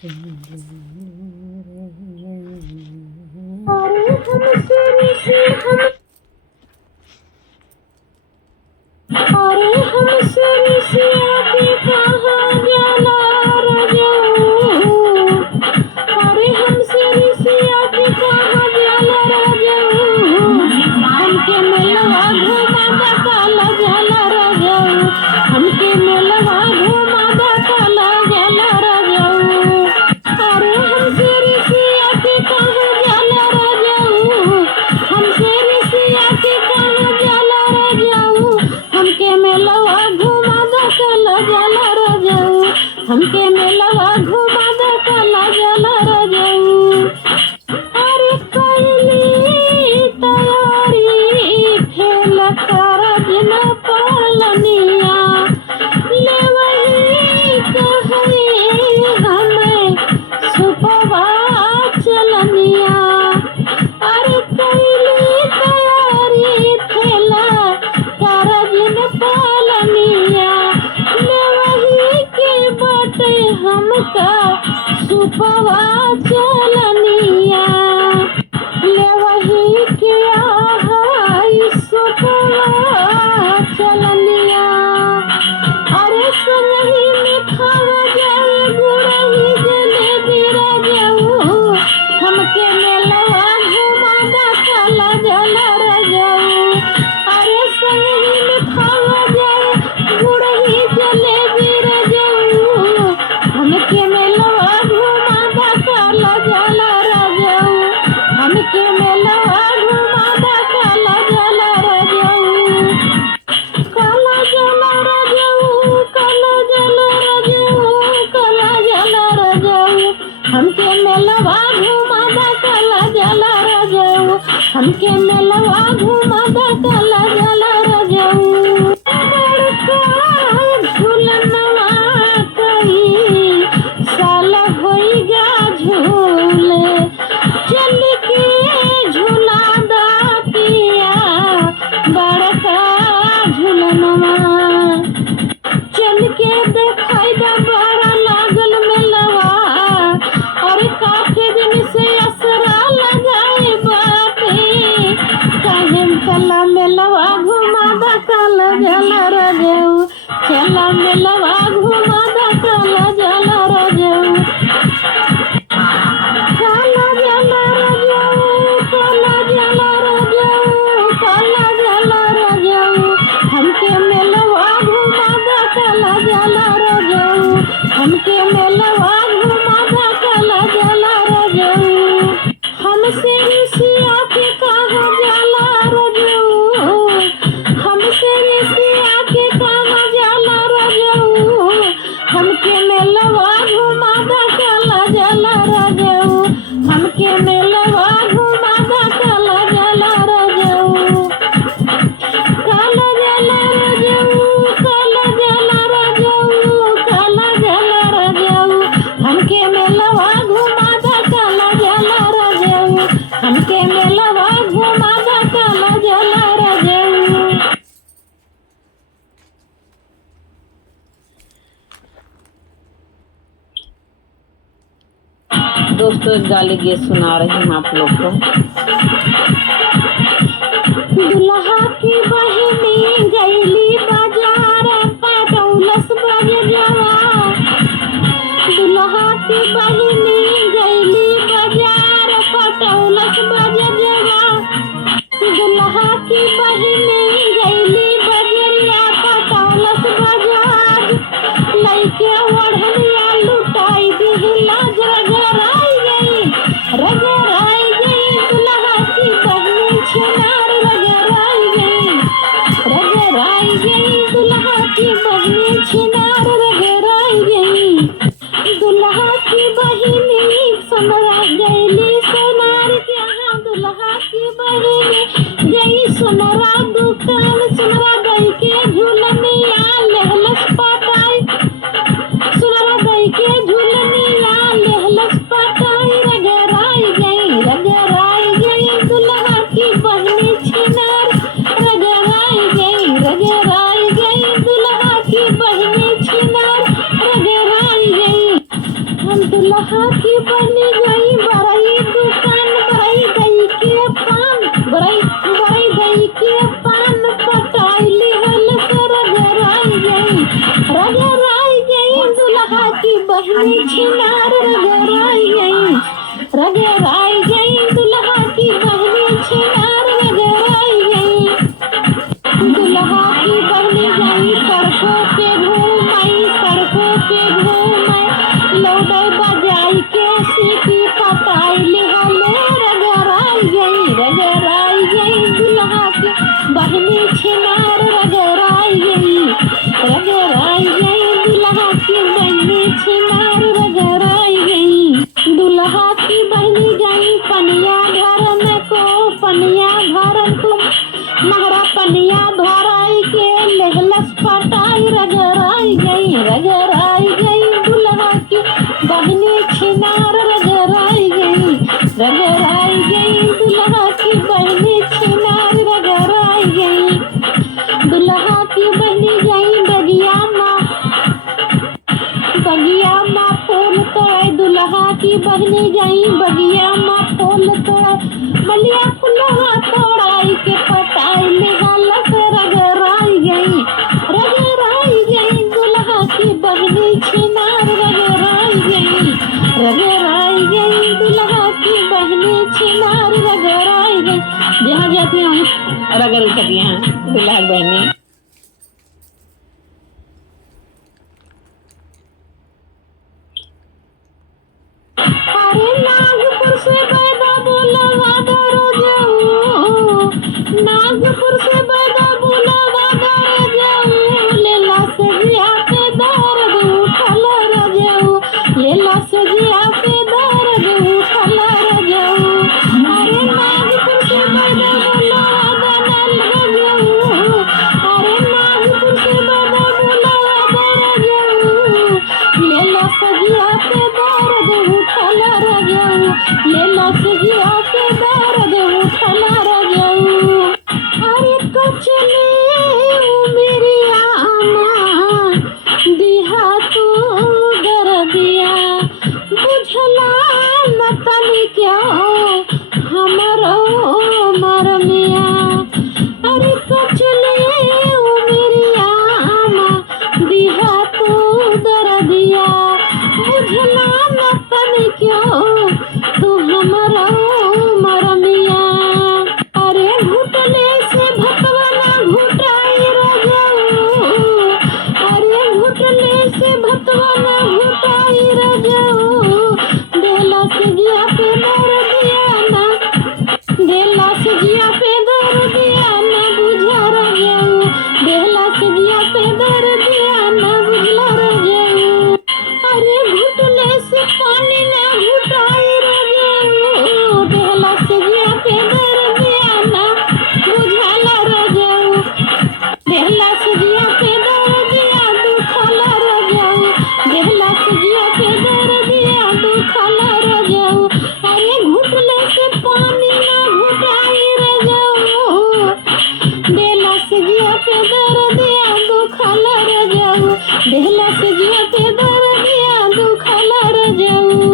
अरे हमसे ऋषि हम अरे हमसे ऋषि आके कहाँ जाला रजऊ। अरे हमसे ऋषि आके कहाँ जाला रजऊ। हमके मेलवा घुमा दा काला जाला रजऊ। हमके मेलवा घुमा दा काला जाला रजऊ। अरे हमसे ऋषि आके कहाँ जाला रजऊ। हमसे ऋषि आके कहाँ जाला रजऊ। हमके मेलवा घुमा दा काला जाला रजऊ। हमके मेलवा घुमा दा काला जाला रजऊ। अरे कैली तैयारी फेल कर दिन पालनिया ले वही कहे हमें सुपवा चलनिया। अरे कैली तैयारी फेल कर दिन पालनिया ले वही के बाटे हमका सुपवा चलनिया। ले वही किया है सुपवा चलनिया। अरे संगही में खावा जाए गुड़ही जलेबी रजऊ। हमके मेलवा घुमा दा काला जाला रजऊ। अरे संगही में खावा जाए गुड़ही जलेबी रजऊ। हमके मेलवा घुमा दा काला जाला रजऊ। हमके मेलवा घुमा दा काला जाला रजऊ। काला जाला रजऊ काला जाला रजऊ काला जाला रजऊ। हमके मेलवा घुमा दा काला जाला रजऊ। हमके मेलवा घुमा दा काला जाला रजऊ। बड़का झूलनवा कई साल होइगा झूले चल के झूला दा पिया बड़का झूलनवा। चल के देखाई दा बड़ा लागल मेलवा। अरे काफी दिन से असरा लगाए बाटे काहे काला मेलवा घुमा दा काला जाला रजऊ। चला मेलवा घुमा दा काला जाला रजऊ। काला जाला रजऊ काला जाला रजऊ काला जाला रजऊ। हमके मेलवा घुमा दा काला जाला रजऊ। हमके मेलवा घुमा दा काला जाला रजऊ। हमसे ऋषि आके कहाँ जाला रजऊ। हमसे ऋषि आके कहाँ जाला रजऊ। हमके मेलवा घुमा दा काला जाला रजऊ। हमके मेलवा घुमा दा काला जाला रजऊ। काला जाला रजऊ काला जाला रजऊ काला जाला रजऊ। हमके मेलवा घुमा दा काला जाला रजऊ। हमके मेलवा घुमा दा काला जाला रजऊ। दोस्तों एक गाली गीत सुना रही हूँ आप लोग को। दुल्हा की बहिनी गईली बाजार पटौलस बजवा। दुल्हा की बहिनी गईली बाजार पटौलस बजवा। दुल्हा की बहिनी गईली बजरिया पटौलस बजाज। लइके ओढ़निया लुटाई दिहला रगराई गई रगराई गई। दुल्हा की बहिनी छिनार रगराई गई रगराई गई। दुल्हा की बहिनी छिनार रगराई गई। दुल्हा की बहिनी दुल्हा की बनी गई बरई दुकान बरई गई के पान बरई गई के पान पटाइली हल से रगराई गई दुल्हा की बहनी छिनार रगराई गई दुल्हा की बहनी छिनार रगराई गई दुल्हा की बहनी गई सड़कों पे घूमाई लौटे बजाई के सीटी पटाइली हले रगराई गई दुल्हा की बहनी छिनार रगराई गई दुल्हा की बहनी छिनार रगराई गई दुल्हा की बहनी गई पनिया भरन को महरा पनिया भराई के लेहलस पटाई रगराई गई दुल्हा की बहनी छिनार रगराई गई दुल्हा की बहनी छिनार रगराई गई दुल्हा की बहनी गई बगिया माँ फूल तोड़े दुल्हा की बहनी गई बगिया माँ फूल तोड़े मलिया फुलवा तोड़ाई के पटाई निहाल से रगराई गई दुल्हा की बहनी छिनार रगराई गई दुल्हा की बहनी छिनार रगराई गई जहाँ जाते हैं रगड़ सकती हैं दुल्हा की बहनी अरे नागपुर से बैदा बोलवा दरो जाऊं नागपुर से बैदा बोलवा दरो जाऊं लेला सजिया पे दर्द उठल रजाऊं लेला सजिया पे दर्द उठल रजाऊं अरे नागपुर से बैदा बोलवा दनल रजाऊं अरे नागपुर से बैदा बोलवा दरो जाऊं लेला सजिया पे दर्द उठल रजाऊं लेला सजिया पे दर्द उठल रजाऊं अरे कचली मेरी आमा दिहा तू दर्दिया बुझला न तनी क्या हमरो मरमिया अरे कचली मेरी आमा दिहा तू दर्दिया बुझला न तनी क्यों तू हमारा मरमिया अरे घुटने से भतवा ना घुटाई रजाऊं अरे घुटने से भतवा ना घुटाई रजाऊं देला से जिया पे दर दिया ना देला से जिया पे दर दिया ना बुझा रजाऊं देला से जिया पे दर दिया ना बुझला रजाऊं अरे घुटने से पानी ना घुटाई रजाऊं देला से जिया पे दर दिया ना बुझाला रजाऊं देला से जिया पे दर दिया दुखला रजाऊं देला से जिया पे दर दिया दुखला रजाऊं अरे घुटने से पानी ना घुटाई रजाऊं देला से जिया पे दर दिया दुखला रजाऊं देला से जिया पे दर दिया दुखला रजाऊं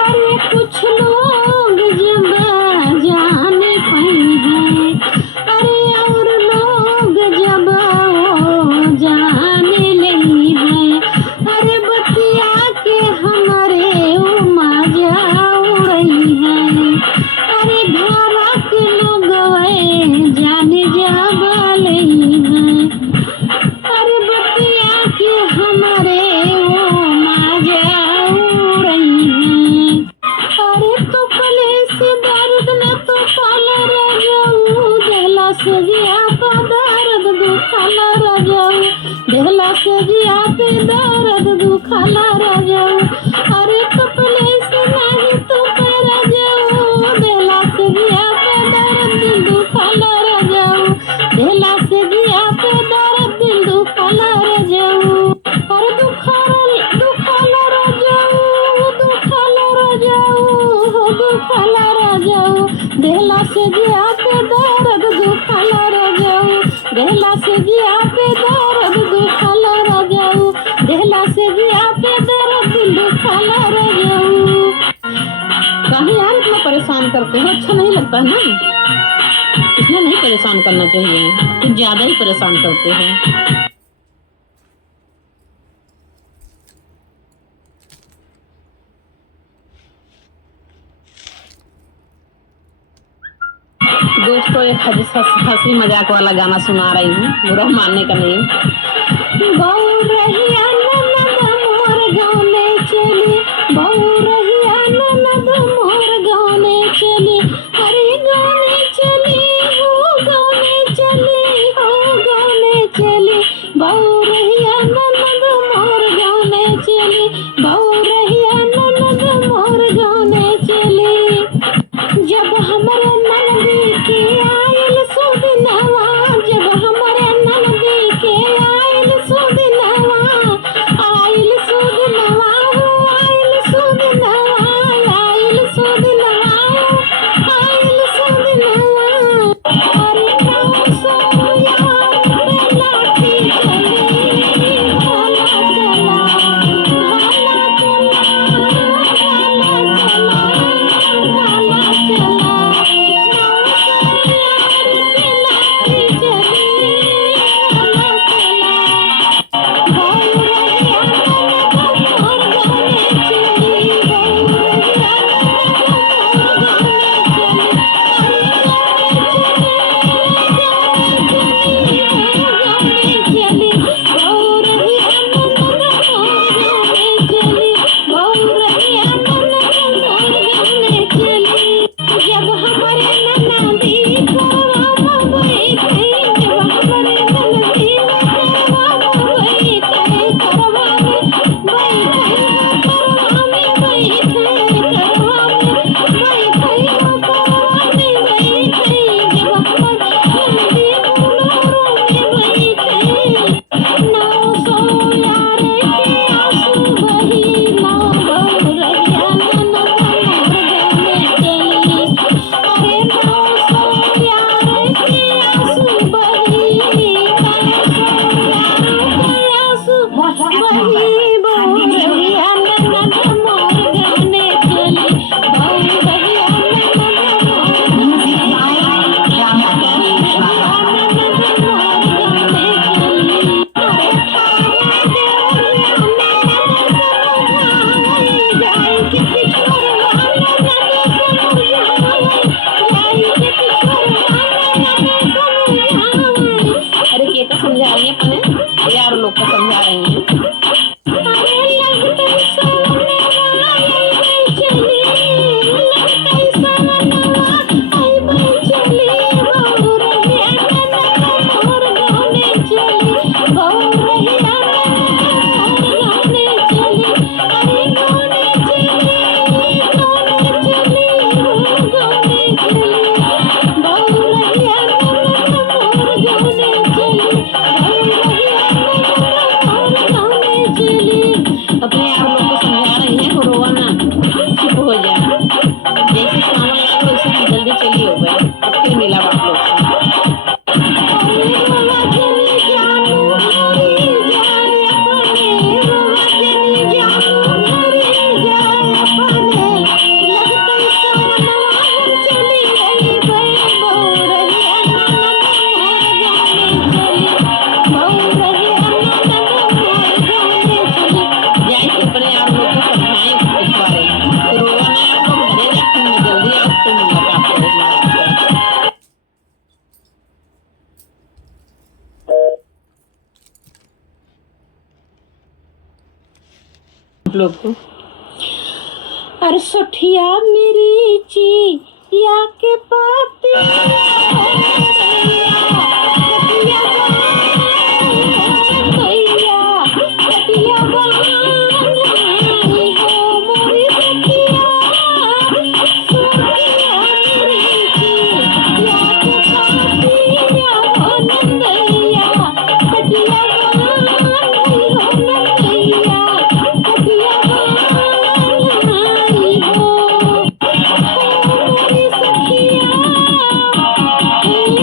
अरे कुछ लोग जब जाने पाई है अरे और लोग जब जाने लगी है अरे बतिया के हमारे मजा उड़ई है अरे घरा के लोग जाने जा लई है अरे बतिया के हमारे मजा उड़ई है अरे तो पले से दर्द न तो पाला रजाऊं देला से जिया पे दर्द दुखला रजाऊं देला से जिया पे दर्द दुखला रजाऊं अरे तो पले से नहीं तो पर रजाऊं देला से जिया पे दर्द दुखला रजाऊं देला से जिया पे दर्द दुखला रजाऊं अरे दुखला रजाऊं देला से जिया पे दर्द दुखला रजाऊं देला से जिया पे दर्द दुखला रजाऊं देला से जिया पे दर्द दुखला करते हो, अच्छा नहीं लगता है ना। इतना नहीं परेशान करना चाहिए, कुछ ज्यादा ही परेशान करते हो। दोस्तों एक हंसी मजाक वाला गाना सुना रही हूँ, बुरा मानने का नहीं। बहू रहिया ननद मोर गाने चली, बहू रहिया ननद मोर गाने चली, अरे गाने चली हो गाने चली हो गाने चली, बहू रहिया ननद मोर गाने चली, बहू रहिया ननद मोर गाने चली। जब हमरे ननदी के आयल सुदिनवा, जब हमरे ननदी के आयल सुदिनवा, आयल सुदिनवा हो आयल सुदिनवा, आयल सुदिनवा हो आयल सुदिनवा, अरे नाव सो यार पे लाठी चली, भाला चला भाला चला भाला चला भाला चला, नाव सो यार पे लाठी चली, भाला चला। बहू रहिया ननद मोर गाने चली, बहू रहिया ननद मोर गाने चली, गाने चली, बहू रहिया ननद मोर गाने चली, बहू रहिया ननद मोर गाने चली। जब हमारे ननदी करवा बैठे, जब हमारे ननदी करवा बैठे, करवा में बैठे, करवा में बैठे, करवा में बैठे, करवा में बैठे, जब हमारे ननदी फुलोरों में बैठे, नाव सो यार के आंसू बही, नाव बहू रहिया ननद मोर गाने चली, अरे नाव सो यार के आंसू बही, नाव सो यार के आंसू बही, बहू रहिया ननद मोर गाने चली, बहू रहिया ननद मोर गाने चली, बहू रहिया ननद मोर गाने चली। अरे थारे देवरिया ननद समझावई, जाई के पिछोरवा ननद समझावई, जाई के पिछोरवा ननद समझावई। अरे के तो समझा रही है अपने यार लोग को समझा रही है। अरे लगतै सवनवा अइबै चली, लगतै सवनवा अइबै चली, बहू रहिया ननद मोर गाने चली, बहू रहिया ननद मोर गाने चली, अरे गाने चली हो गाने चली, बहू रहिया ननद मोर गाने चली, बहू रहिया ननद मोर गाने चली। अपने यार लोग को समझा रही है को रोवा ना, चुप हो जा। जैसे सामने आया वैसे जल्दी चली हो गए, अब फिर मिला आप लोग से। अरे रोवा जनी जानू घरे जाए अपने, रोवा जनी जानू घरे जाए अपने, लगतै सवनवा हम चली अइबै, बहू रहिया ननद मोर गाने चली, बहू रहिया ननद मोर गाने चली। जाए के अपने यार लोग को समझाएं इस बारे में, तो रोवा ना यार लोग, घरे जाके मैं जल्दी आओ तो मुलाकात करेंगे आपसे। आप लोग को अरे सठिया मेरी ची या के पाती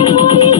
मोरी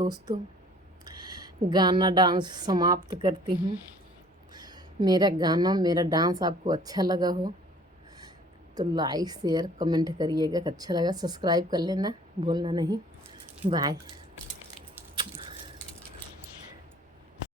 दोस्तों गाना डांस समाप्त करती हूँ। मेरा गाना मेरा डांस आपको अच्छा लगा हो तो लाइक शेयर कमेंट करिएगा, अच्छा लगा सब्सक्राइब कर लेना भूलना नहीं। बाय।